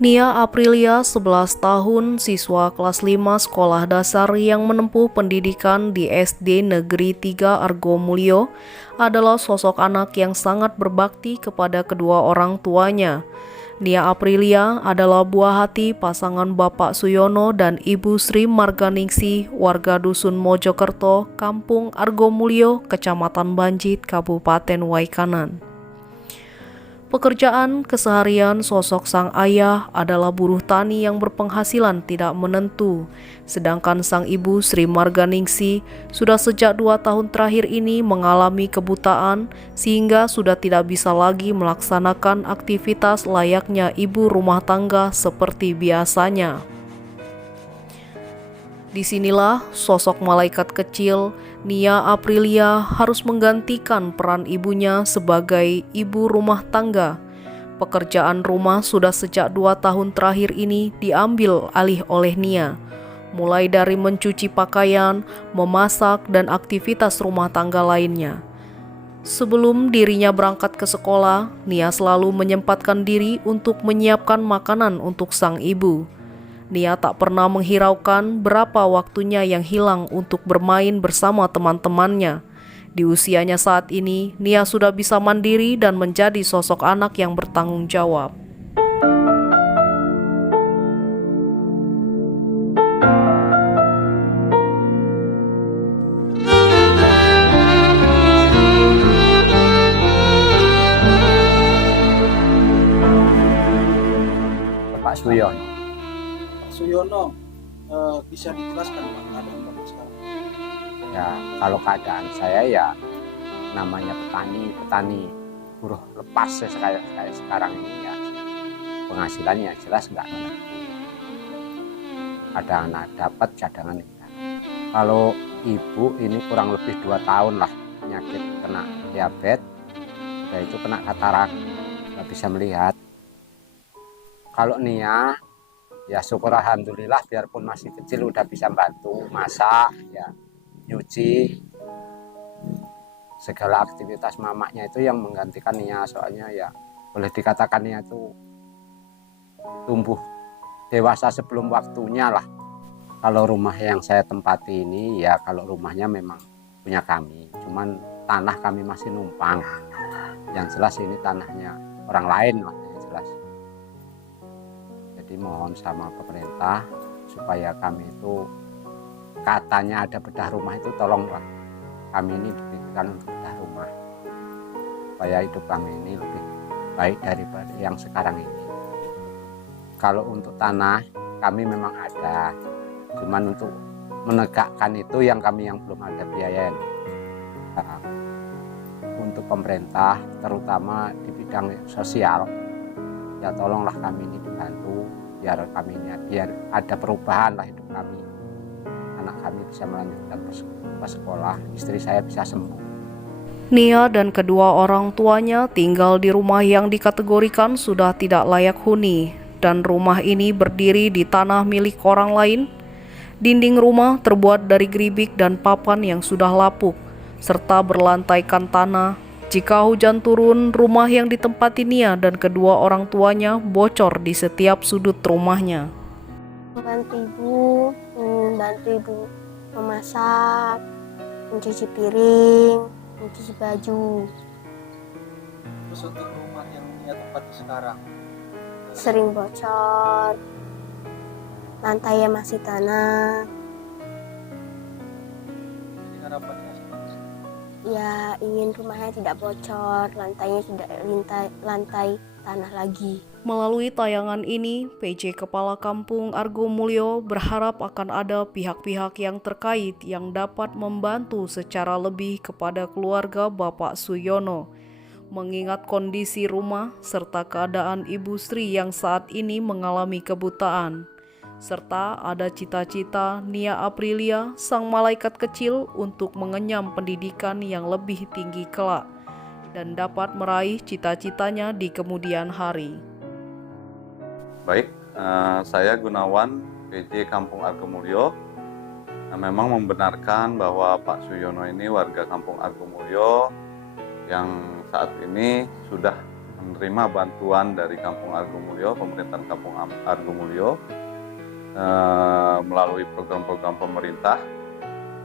Nia Aprilia, 11 tahun, siswa kelas 5 sekolah dasar yang menempuh pendidikan di SD Negeri 3 Argomulyo, adalah sosok anak yang sangat berbakti kepada kedua orang tuanya. Nia Aprilia adalah buah hati pasangan Bapak Suyono dan Ibu Sri Marganingsih, warga Dusun Mojokerto, Kampung Argomulyo, Kecamatan Banjit, Kabupaten Waikanan. Pekerjaan keseharian sosok sang ayah adalah buruh tani yang berpenghasilan tidak menentu, sedangkan sang ibu Sri Marganingsih sudah sejak 2 tahun terakhir ini mengalami kebutaan sehingga sudah tidak bisa lagi melaksanakan aktivitas layaknya ibu rumah tangga seperti biasanya. Disinilah sosok malaikat kecil Nia Aprilia harus menggantikan peran ibunya sebagai ibu rumah tangga. Pekerjaan rumah sudah sejak 2 tahun terakhir ini diambil alih oleh Nia, mulai dari mencuci pakaian, memasak, dan aktivitas rumah tangga lainnya. Sebelum dirinya berangkat ke sekolah, Nia selalu menyempatkan diri untuk menyiapkan makanan untuk sang ibu. Nia tak pernah menghiraukan berapa waktunya yang hilang untuk bermain bersama teman-temannya. Di usianya saat ini, Nia sudah bisa mandiri dan menjadi sosok anak yang bertanggung jawab. Pak Suyono. Suyono, bisa dijelaskan Pak keadaan Bapak sekarang? Ya, kalau keadaan saya ya namanya petani buruh lepas kayak sekarang ini ya, penghasilannya jelas nggak menentu. Kadang dapat, cadangan enggak. Kalau ibu ini kurang lebih 2 tahun lah penyakit, kena diabetes, udah itu kena katarak, nggak bisa melihat. Kalau Nia ya syukur alhamdulillah, biarpun masih kecil udah bisa bantu masak, ya nyuci, segala aktivitas mamanya itu yang menggantikan Nia. Soalnya ya boleh dikatakan Nia itu tumbuh dewasa sebelum waktunya lah. Kalau rumah yang saya tempati ini ya, kalau rumahnya memang punya kami, cuman tanah kami masih numpang. Yang jelas ini tanahnya orang lain lah, yang jelas. Jadi mohon sama pemerintah supaya kami itu, katanya ada bedah rumah itu, tolonglah kami ini diberikan untuk bedah rumah supaya hidup kami ini lebih baik daripada yang sekarang ini. Kalau untuk tanah kami memang ada, cuman untuk menegakkan itu yang belum ada biaya. Nah, untuk pemerintah terutama di bidang sosial ya, tolonglah kami ini dibantu biar kami ini, biar ada perubahan lah hidup kami, anak kami bisa melanjutkan ke sekolah, istri saya bisa sembuh. Nia dan kedua orang tuanya tinggal di rumah yang dikategorikan sudah tidak layak huni, dan rumah ini berdiri di tanah milik orang lain. Dinding rumah terbuat dari geribik dan papan yang sudah lapuk, serta berlantaikan tanah. Jika hujan turun, rumah yang ditempati Nia dan kedua orang tuanya bocor di setiap sudut rumahnya. Bantu ibu memasak, mencuci piring, mencuci baju. Terus untuk rumah yang Nia tempati sekarang? Sering bocor, lantainya masih tanah. Jadi harapannya Ya ingin rumahnya tidak bocor, lantainya tidak lantai tanah lagi. Melalui tayangan ini, PJ Kepala Kampung Argomulyo berharap akan ada pihak-pihak yang terkait yang dapat membantu secara lebih kepada keluarga Bapak Suyono, mengingat kondisi rumah serta keadaan Ibu Sri yang saat ini mengalami kebutaan, serta ada cita-cita Nia Aprilia, sang malaikat kecil, untuk mengenyam pendidikan yang lebih tinggi kelak dan dapat meraih cita-citanya di kemudian hari. Baik, saya Gunawan, PJ Kampung Argomulyo. Memang membenarkan bahwa Pak Suyono ini warga Kampung Argomulyo yang saat ini sudah menerima bantuan dari Kampung Argomulyo, pemerintahan Kampung Argomulyo, melalui program-program pemerintah.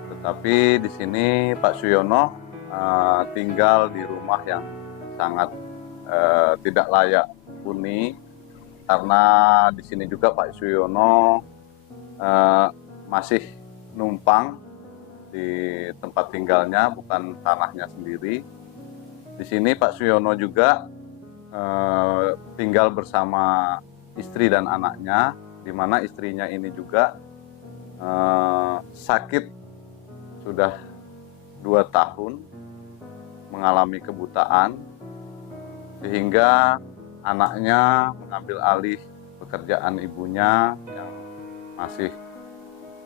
Tetapi di sini Pak Suyono tinggal di rumah yang sangat tidak layak huni, karena di sini juga Pak Suyono masih numpang di tempat tinggalnya, bukan tanahnya sendiri. Di sini Pak Suyono juga tinggal bersama istri dan anaknya, di mana istrinya ini juga sakit sudah 2 tahun, mengalami kebutaan, sehingga anaknya mengambil alih pekerjaan ibunya yang masih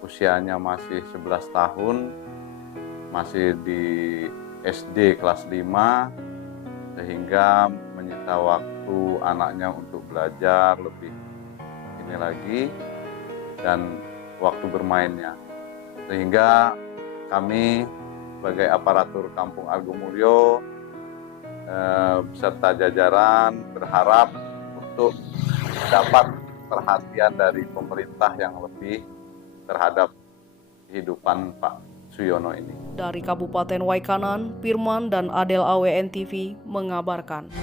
usianya masih 11 tahun, masih di SD kelas 5, sehingga menyita waktu anaknya untuk belajar lebih ini lagi dan waktu bermainnya. Sehingga kami sebagai aparatur Kampung Argomulyo beserta jajaran berharap untuk dapat perhatian dari pemerintah yang lebih terhadap kehidupan Pak Suyono ini. Dari Kabupaten Waikanan, Firman dan Adel AWN TV mengabarkan.